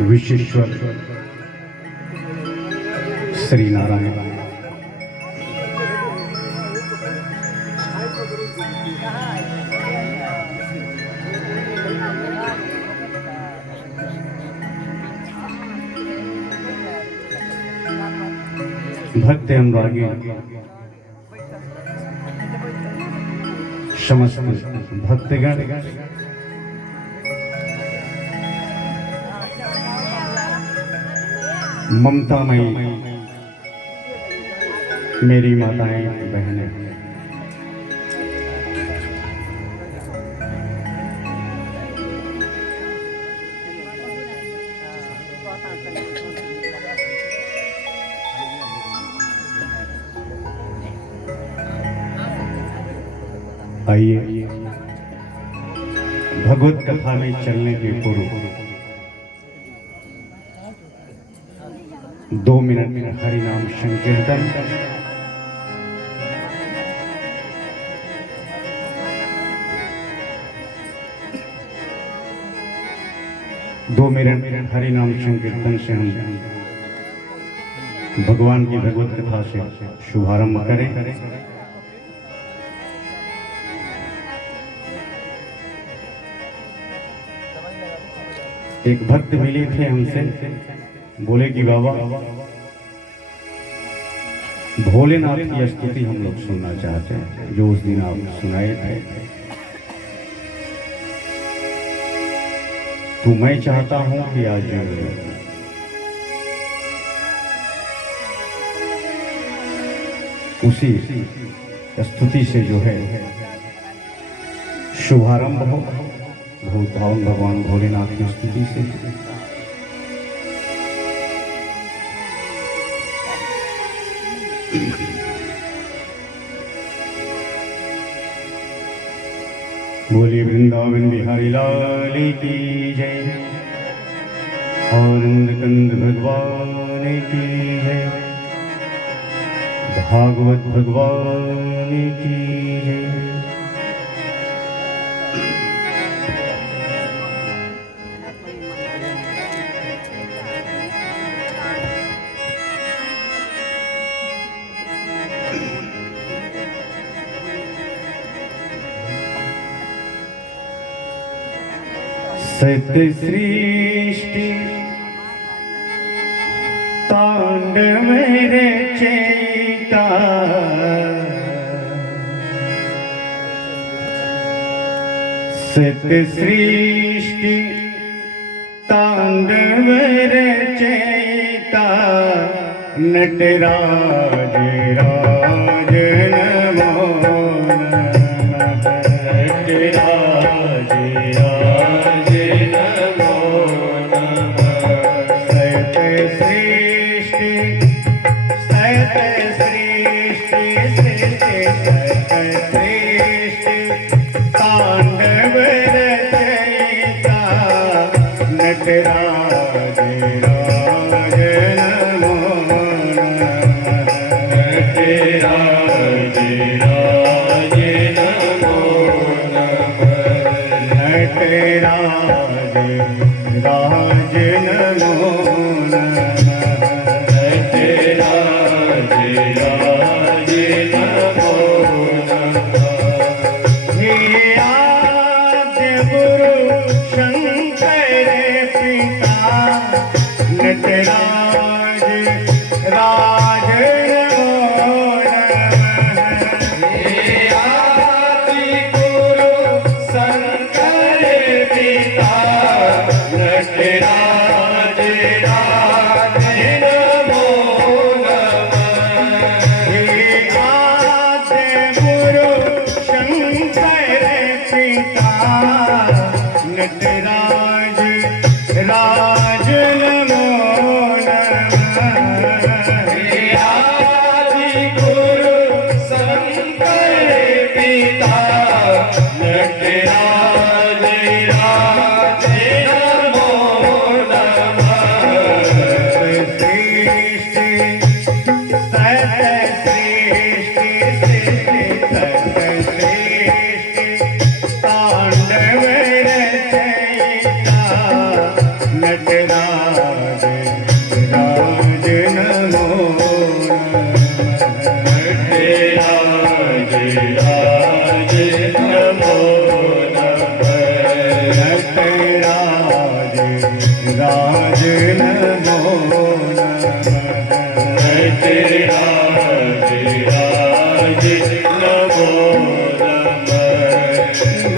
विशेश्वर श्री नारायण भक्त अनुरागी समस्त भक्तगण ममतामयी मेरी माताएं बहनें, आइए भगवत कथा में चलने के पूर्व 2 मिनट हरि नाम संकीर्तन। दो मिनट हरि नाम संकीर्तन से हम भगवान की भगवत कथा से शुभारंभ करें। एक भक्त मिले थे हमसे, बोले कि बाबा भोलेनाथ की स्तुति हम लोग सुनना चाहते हैं जो उस दिन आप सुनाए थे। तो मैं चाहता हूं कि आज उसी स्तुति से जो है शुभारंभ हो, भगवान भगवान भोलेनाथ की स्तुति से। बोलिए वृंदावन बिहारी लाल की जय, आनंद कंद भगवान की जय, भागवत भगवान की जय। सत्य सृष्टि तांडव रचयिता, सत्य सृष्टि तांडव रचयिता, नटराज राज नमो नमः, नटराज राज नमो नमः। सत्य सृष्टि सत्य सृष्टि सृष्टि सत्य सृष्टि तांडव रचयिता, नटराज राज नमो नमः, नटराज राज नमो नमः, नटराज राज नमो नमः, नटराज राज नमो नमः। हे आद्य गुरु शंकर पिता, नटराज राज नमो नमः। हे आदि गुरु शंकर पिता, नटराज राज नमो नमः। हे आद्य गुरु शंकर पिता, नटराज राज नमो नमः। हे आदि गुरु शंकर पिता, नटराज राज नमो नमः। सृष्टि सत्य सृष्टि सृष्टि सत्य सृष्टि तांडव रचयिता, नटराज राज नमो नटराज राज नमो नटराज राज नमो नटराज राज नमो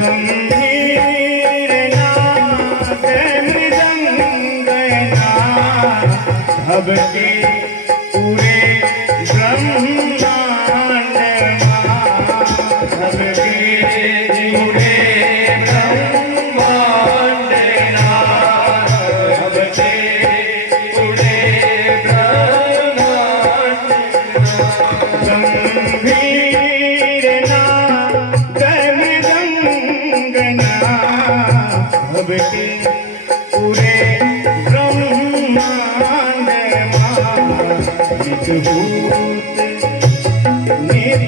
गंभीर नाद मृदंगना सबके पूरे ब्रह्मांड सबके पूरे ब्रह्मांड सबके पूरे ब्रह्मांड गंभीर नाद मृदंगना सबके पूरे ब्रह्मांड नित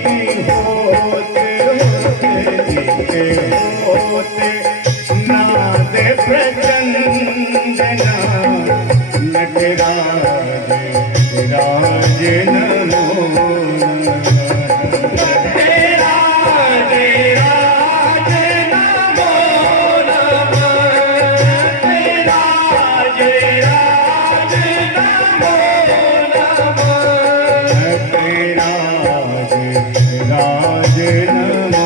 होते नाद प्रचंडना नटराज राज नमो नटराज राज नमो नटराज राज नमो नटराज राज नमो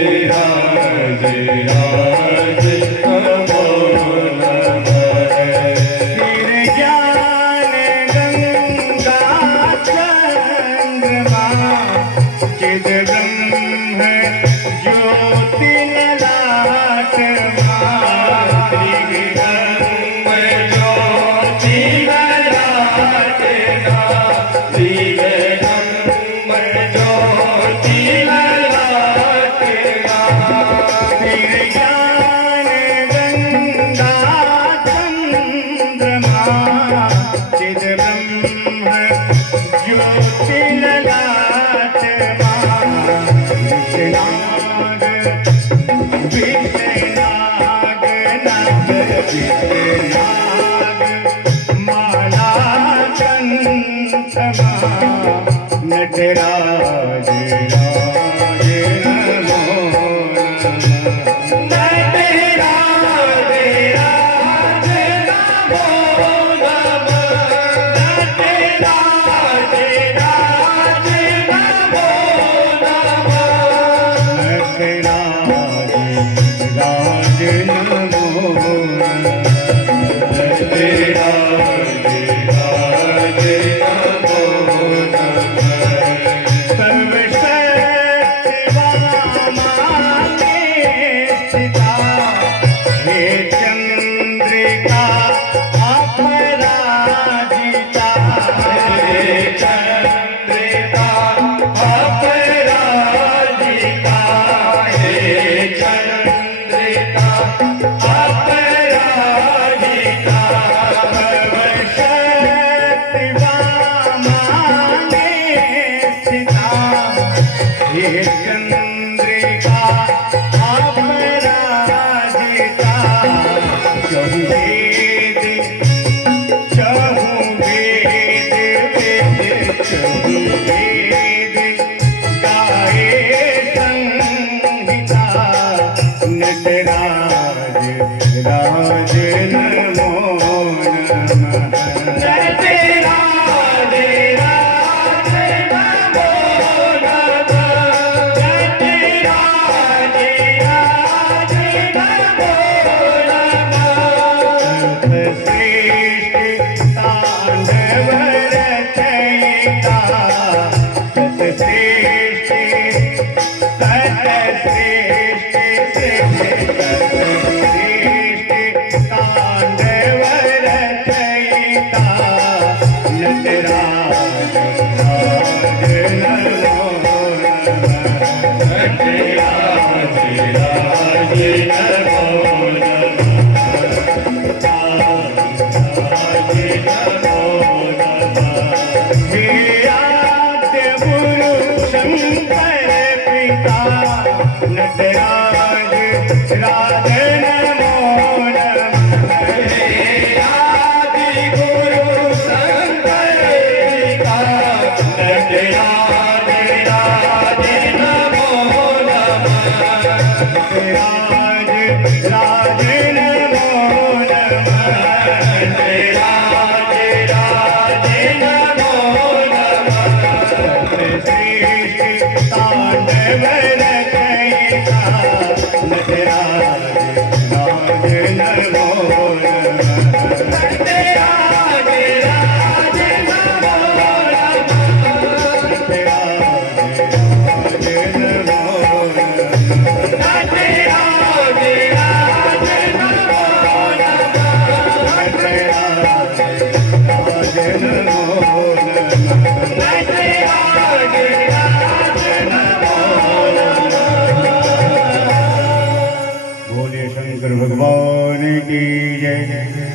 नटराज राज नमो सिर ज्ञान गंगा चंद्रमा चिद ब्रह्म ज्योति ललाट नटराज राज नमो नटराज राज नमो नटराज राज नमो नटराज राज नमो चंद्रिका अपराजिता चहु वेद गाए संहिता नटराज राज नमो नटराज राज नमो श्रेष्ठ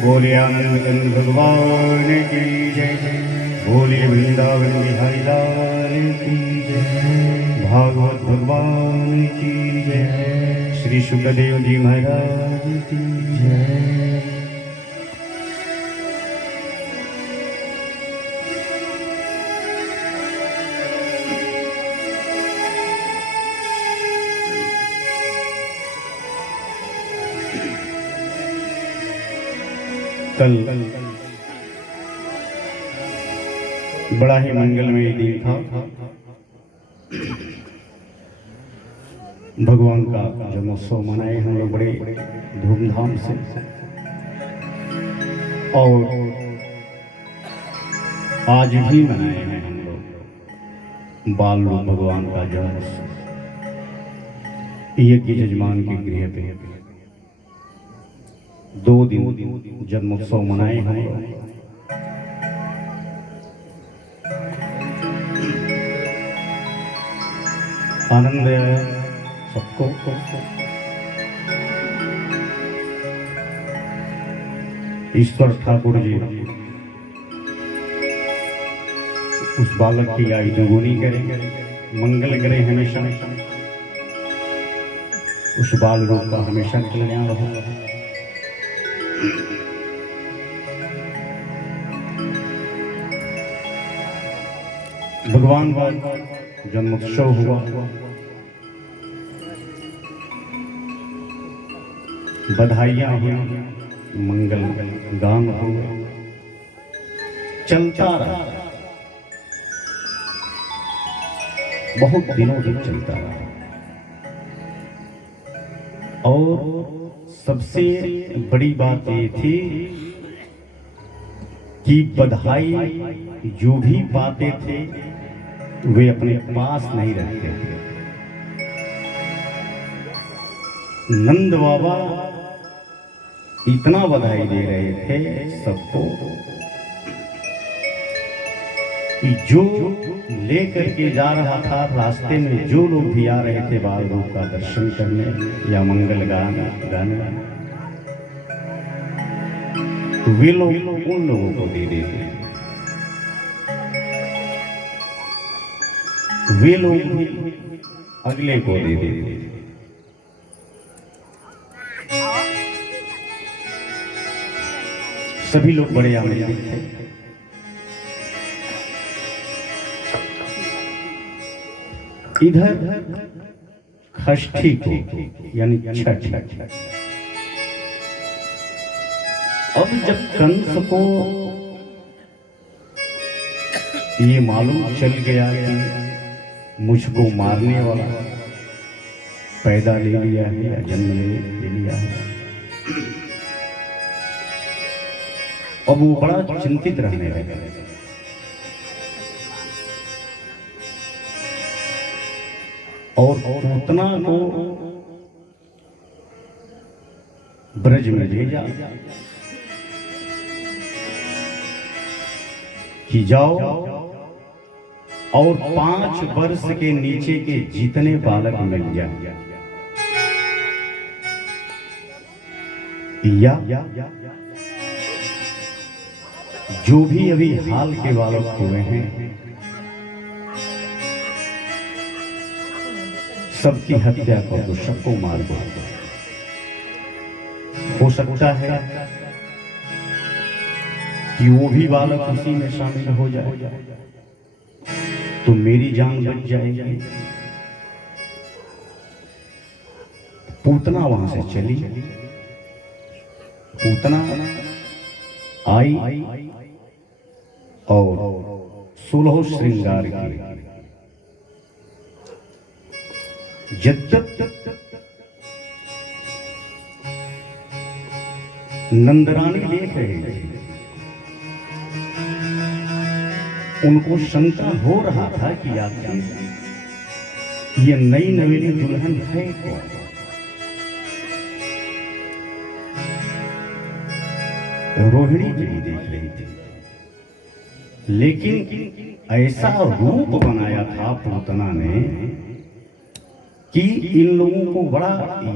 बोले आनंद कंद भगवान की जय। बोले वृंदावन बिहारी लाल की जय। भागवत भगवान की जय। श्री सुखदेव जी महाराज की जय। कल बड़ा ही मंगलमय दिन था। भगवान का जन्मोत्सव मनाए हम लोग बड़े धूमधाम से, और आज भी मनाए हैं हम लोग बाल रूप भगवान का जन्मोत्सव। यज्ञ यजमान के गृह पे 2 दिन जन्मोत्सव मनाए हैं। आनंद आया सबको। ईश्वर ठाकुर जी उस बालक की आयु दुगुनी करेंगे, मंगल करें हमेशा। उस बाल रूप का हमेशा कल्याण हो। भगवान का जन्मोत्सव हुआ, बधाइयां हुई, मंगल गान हुए, चलता रहा, बहुत दिनों तक चलता रहा। और सबसे बड़ी बात ये थी कि बधाई जो भी पाते थे वे अपने पास नहीं रखते थे। नंद बाबा इतना बधाई दे रहे थे सबको कि जो लेकर के जा रहा था, रास्ते में जो लोग भी आ रहे थे बाल रूप का दर्शन करने या मंगल गाने, वे लोग उन लोगों को दे देते, वे लोग भी अगले को दे देते। सभी लोग बड़े आनंदित थे। इधर षष्ठी को यानी छठ, अब जब कंस को ये मालूम चल गया कि मुझको मारने वाला पैदा ले लिया है या जन्म ले लिया है, अब वो बड़ा चिंतित रहने लगा। और पूतना को ब्रज में भेजा कि जाओ और 5 वर्ष के नीचे के जितने बालक मिल जाए या जो भी अभी हाल के बालक हुए हैं सबकी हत्या कर दो, सबको मार दो। हो सकता है कि वो भी बालक उसी में शामिल हो जाए तो मेरी जान बच जाएगी। पूतना वहां से चली पूतना आई और 16 श्रृंगार की। यद्यप नंदरानी देख रहे थे, उनको शंका हो रहा था कि आखिर ये नई नवेली दुल्हन है कौन। रोहिणी जी भी देख रही थी, लेकिन ऐसा रूप बनाया था पूतना ने कि इन लोगों को बड़ा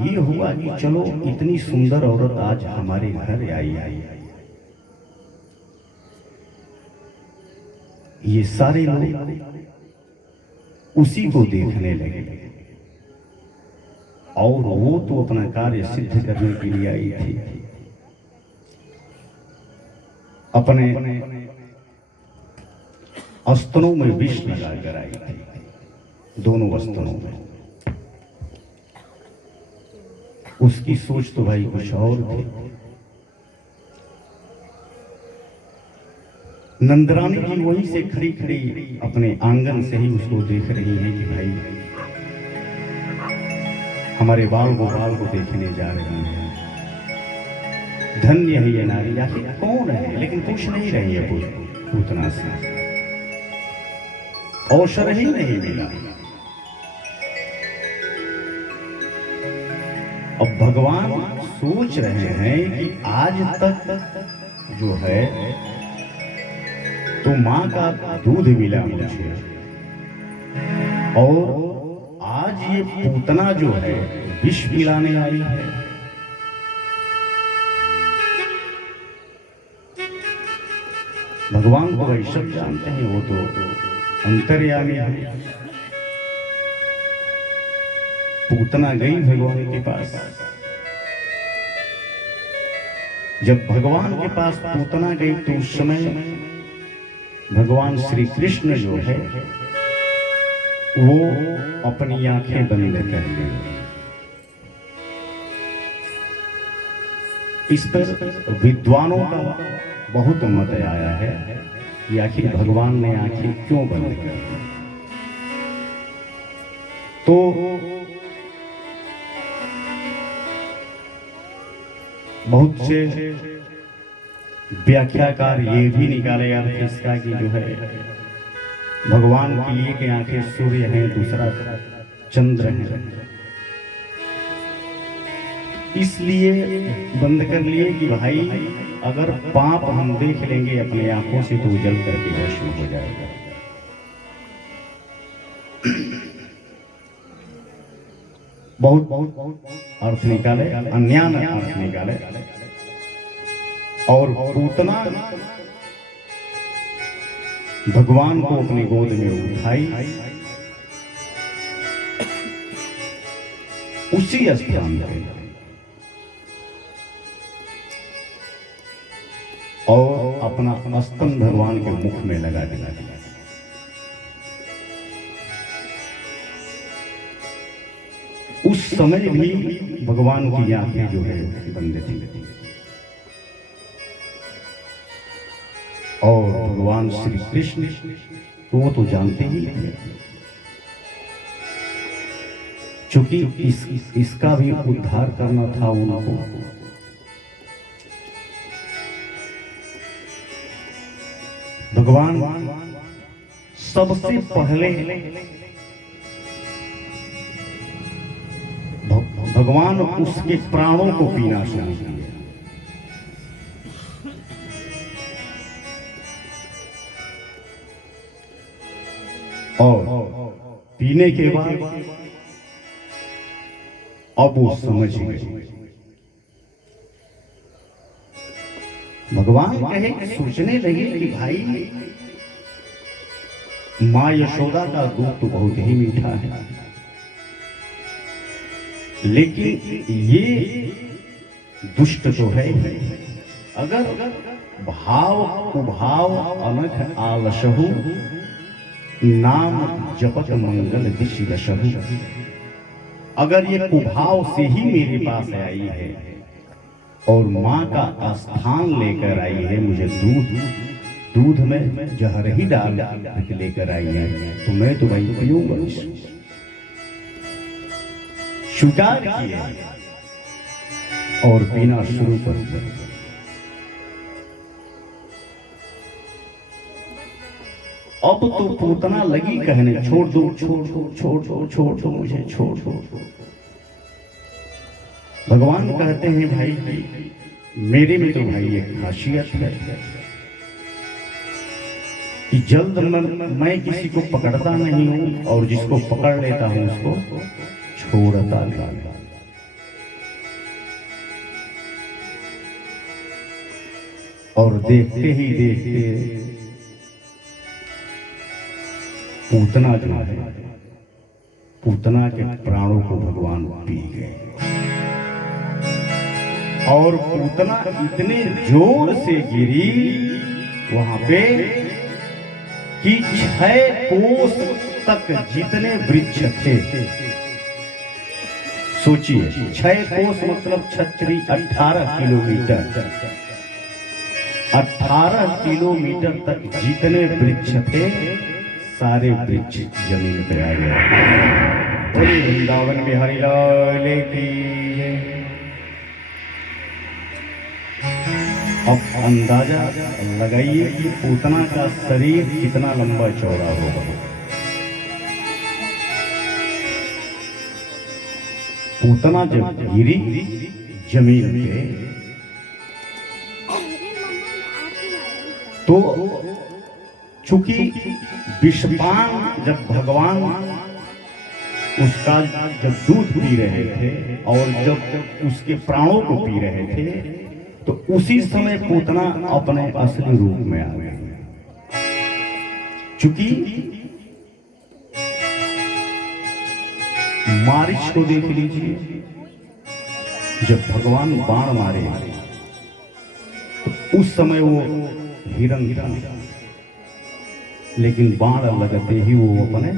ये हुआ कि चलो इतनी सुंदर औरत आज हमारे घर आई। ये सारे लोग उसी को देखने लगे और वो तो अपना कार्य सिद्ध करने के लिए आई थी। अपने अस्त्रों में विष लगाकर आई थी, दोनों अस्त्रों में। उसकी सोच तो भाई कुछ और थी। नंदरानी जी वहीं से खड़ी खड़ी अपने आंगन से ही उसको देख रही हैं कि भाई हमारे बाल को देखने जा रहे हैं। धन्य है ये नारी, आखिर कौन है, लेकिन पूछ नहीं रही है पूतना से, अवसर ही नहीं मिला। अब भगवान सोच रहे हैं कि आज तक जो है तो मां का दूध मिला मुझे, और आज ये पूतना जो है विष पिलाने आई है। भगवान को भाई सब जानते हैं, वो तो अंतर्यामी है। पूतना गई भगवान के पास। जब भगवान के पास पूतना गई तो उस समय भगवान श्री कृष्ण जो है वो अपनी आंखें बंद कर ली। इस पर विद्वानों का बहुत मत आया है कि आखिर भगवान ने आंखें क्यों बंद कर दी। तो बहुत से व्याख्याकार ये भी निकाले अर्थ इसका कि जो है भगवान की लिए की आंखें सूर्य हैं, दूसरा चंद्र है, इसलिए बंद कर लिए कि भाई अगर पाप हम देख लेंगे अपने आंखों से तो जल करके भस्म हो जाएगा। बहुत अर्थ निकाले, अन्यान अर्थ निकाले। और पूतना भगवान को अपनी गोद में उठाई, उसी स्थान पे और अपना स्तन भगवान के मुख में लगा दिया। उस समय भी भगवान की आंखें जो है बंद थी और भगवान श्री कृष्ण तो वो तो जानते ही थे, क्योंकि इसका भी उद्धार करना था उनको। भगवान सबसे पहले भगवान उसके प्राणों को पीना शुरू किया। और पीने के बाद अब वो समझ गए। भगवान कहे, सोचने लगे कि भाई मां यशोदा का दूध तो बहुत ही मीठा है, लेकिन ये दुष्ट तो है। अगर भाव कुभाव अनख आलसहु नाम जपत मंगल दिशि दशहु, अगर ये कुभाव से ही मेरे पास आई है और माँ का स्थान लेकर आई है, मुझे दूध में जहर ही डाल के लेकर आई है, तो मैं तो भाई पीऊंगा। स्वीकार किया और पीना शुरू कर दिया। अब तो पूतना लगी कहने, छोड़ दो छोड़ दो छोड़ दो छोड़ दो मुझे छोड़ दो। भगवान कहते हैं भाई मेरे में तो भाई एक खासियत है कि जल्द मैं किसी को पकड़ता नहीं हूं, और जिसको पकड़ लेता हूं उसको छोड़ता नहीं। और देखते ही देखते पूतना जो है, पूतना के प्राणों को भगवान पी गए। और पूतना इतने जोर से गिरी वहां पे कि 6 कोस तक जितने वृक्ष थे, सोचिए 6 कोस मतलब 18 किलोमीटर, 18 किलोमीटर तक जितने वृक्ष थे सारे वृक्ष जमीन पे आ गए। बोले वृंदावन बिहारी लाल की। अब अंदाजा लगाइए कि पूतना का शरीर कितना लंबा चौड़ा होगा। पूतना जब गिरी जमीन पे तो चूंकि विषपान जब भगवान उसका जब दूध पी रहे थे और जब उसके प्राणों को पी रहे थे, तो उसी समय पूतना अपने असली रूप में आ गया। चूंकि मारिच को देख लीजिए, जब भगवान बाण मारे तो उस समय वो हिरण था, लेकिन बाण लगते ही वो अपने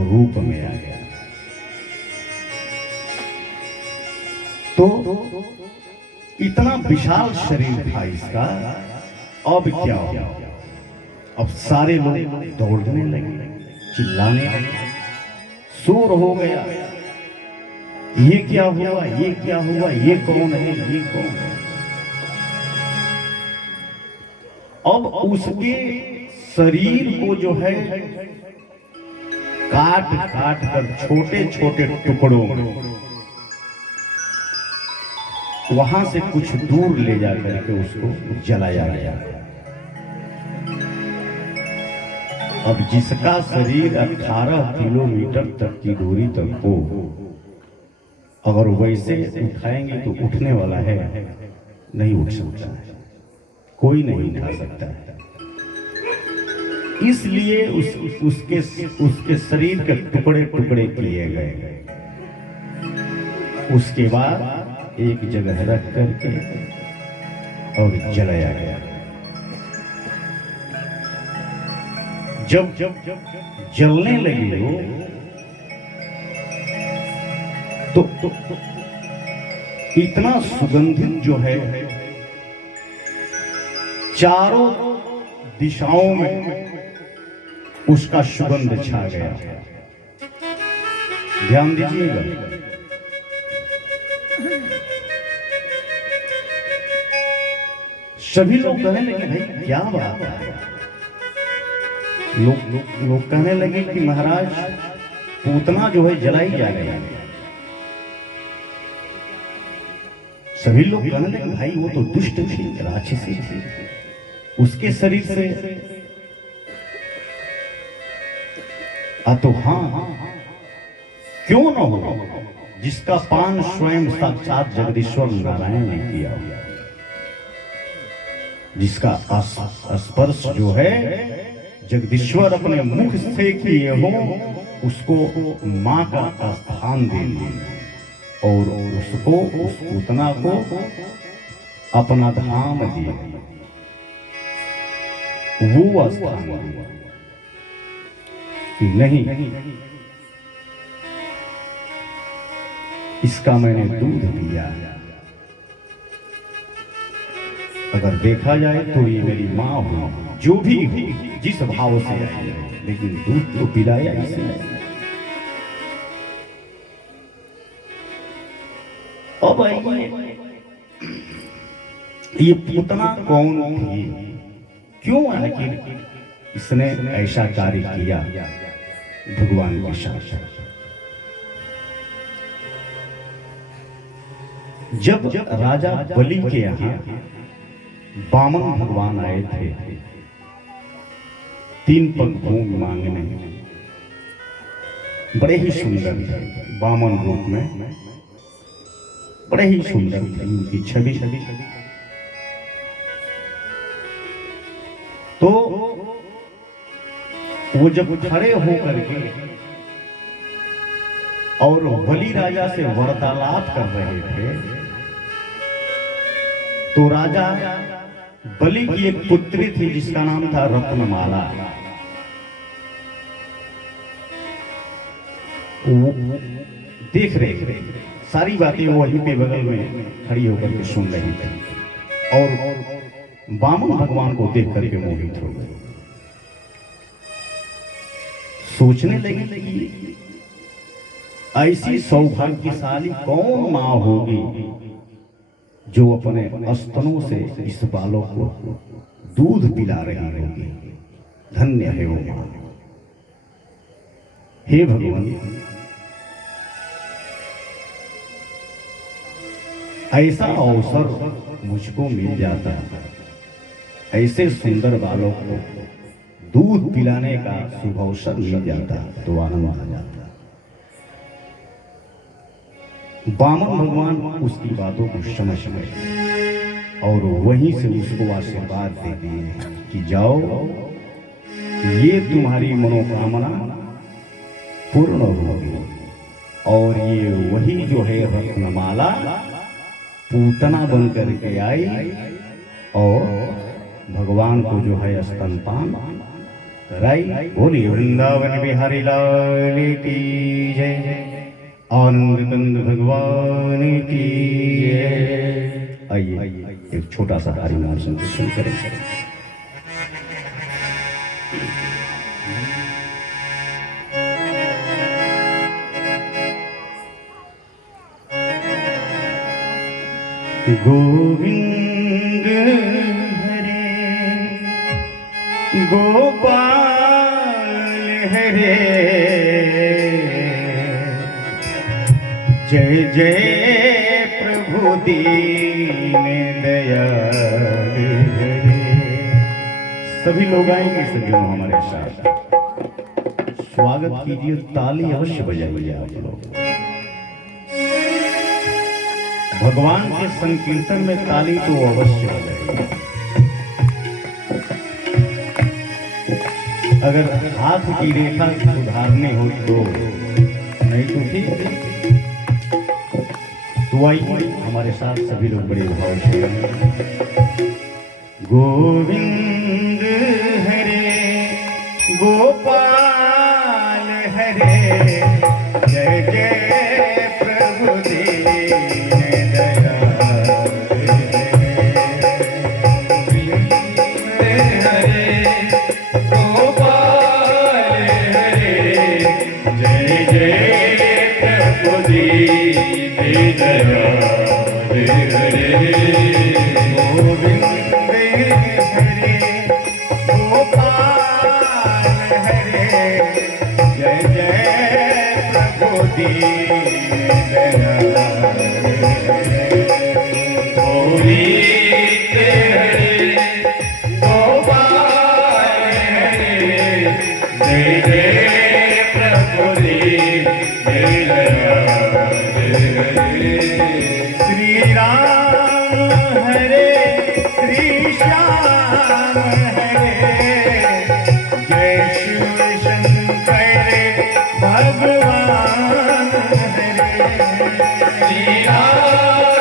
रूप में आ गया। तो इतना विशाल शरीर था इसका। अब क्या हो, अब सारे लोग दौड़ने लगे, चिल्लाने लगे, शोर हो गया, ये क्या हुआ, ये क्या हुआ, ये कौन है, ये कौन है। अब उसके शरीर को जो है काट काट कर छोटे छोटे टुकड़ों वहां से कुछ दूर ले जाकर के उसको जलाया गया। अब जिसका शरीर 18 किलोमीटर तक की दूरी तक हो, अगर वैसे उठाएंगे तो उठने वाला है नहीं, उठ सकता है, कोई नहीं उठा सकता है। इसलिए उसके शरीर के टुकड़े टुकड़े किए गए। उसके बाद एक जगह रख करके और जलाया गया। जब जलने लगी वो तो इतना सुगंधित जो है चारों दिशाओं में उसका सुगंध छा गया। ध्यान दीजिएगा, सभी लोग कहने लगे भाई क्या बात है। लोग कहने लगे कि महाराज पूतना जो है जलाई जा रही है। सभी लोग कहने लगे भाई वो तो दुष्ट थी, राक्षसी थी, उसके शरीर से तो हाँ क्यों न हो, जिसका पान स्वयं साक्षात जगदीश्वर नारायण ने किया, जिसका स्पर्श जो है जगदीश्वर अपने मुख से किए हो, उसको मां का स्थान दे दिए और उसको उस पूतना को अपना धाम दिए, वो स्थान दिया कि नहीं इसका मैंने दूध पिया, अगर देखा जाए तो ये मेरी माँ हो, जो भी हो, जिस भाव से आई है, लेकिन दूध तो पिलाया इसे। अब ये पूतना कौन थी, क्यों आखिर इसने ऐसा कार्य किया भगवान के साथ? जब राजा बलि के यहाँ वामन भगवान आए थे 3 पग भूमि मांगने, बड़े ही सुंदर थे वामन रूप में, बड़े ही सुंदर थे उनकी छवि। तो वो जब खड़े होकर के और बलि राजा से वार्तालाप कर रहे थे, तो राजा बलि की एक पुत्री थी जिसका नाम था रत्नमाला। वो देख रहे, सारी बातें वहीं पे बगल में खड़ी होकर के सुन रही थी और वामन भगवान को देख करके मोहित हो गए। सोचने लगे कि ऐसी सौभाग्यशाली कौन मां होगी जो अपने स्तनों से इस बालक को दूध पिला रही होगी। धन्य है वो मां। हे भगवान, ऐसा अवसर मुझको मिल जाता, ऐसे सुंदर बालक को दूध पिलाने का शुभ अवसर मिल जाता तो आनंद आ जाता। वामन भगवान उसकी बातों को समझ गए और वहीं से उसको आशीर्वाद दे दिए कि जाओ, ये तुम्हारी मनोकामना पूर्ण होगी। और ये वही जो है रत्नमाला पूतना बन करके आई और भगवान को जो है स्तनपान कराई। बोलिए वृंदावन बिहारी लाल की जय, आनंद कंद भगवान की जय। आइए एक छोटा सा हरिनाम संकीर्तन करें। गोविंद हरे गोपाल हरे, जय जय प्रभु दीन दयाल हरे। सभी लोग आएंगे सज्जनों हमारे साथ, स्वागत कीजिए, ताली अवश्य बजाइए आप लोग। भगवान के संकीर्तन में ताली तो अवश्य बजाइए। अगर हाथ की रेखा सुधारनी हो तो, नहीं तो ठीक। तो आइए हमारे साथ सभी लोग बड़े भाव से गोविंद हरे गोपाल हरे, जय जय प्रभु दीन दयाल हरे, गोपाल हरे, जय जय प्रभु दीन दयाल हरे। गोविंद हरे गोपाल हरे, जय जय प्रभु दीन दयाल हरे। गोविंद हरे गोपाल हरे, जय जय प्रभु दीन दयाल हरे। श्री राम हरे श्री श्याम हरे, जय शिव शंकर भगवान हरे। श्री राम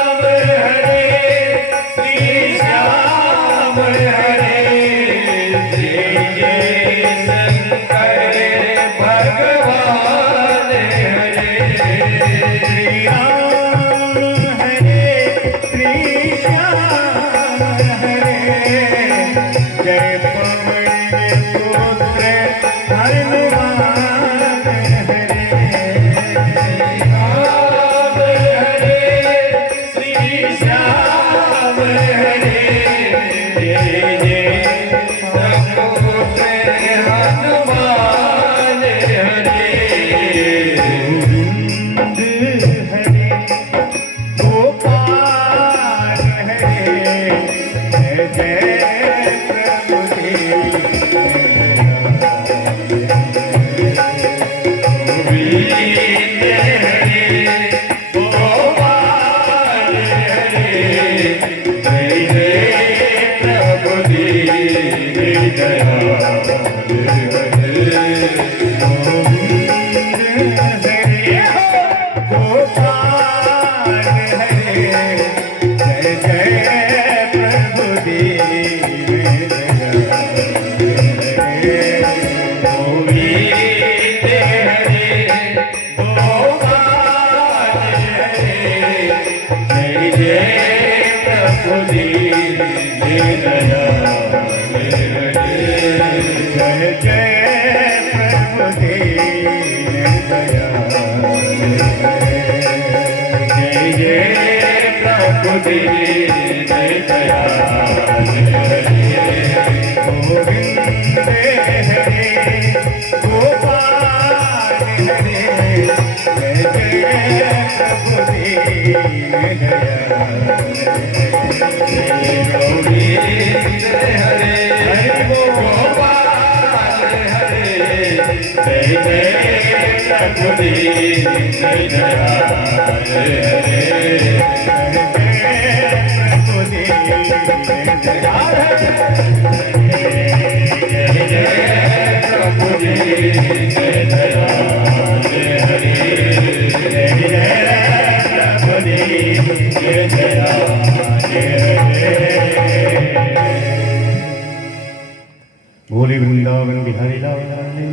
बोले वृंदावन बिहारी लाल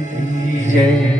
की जय।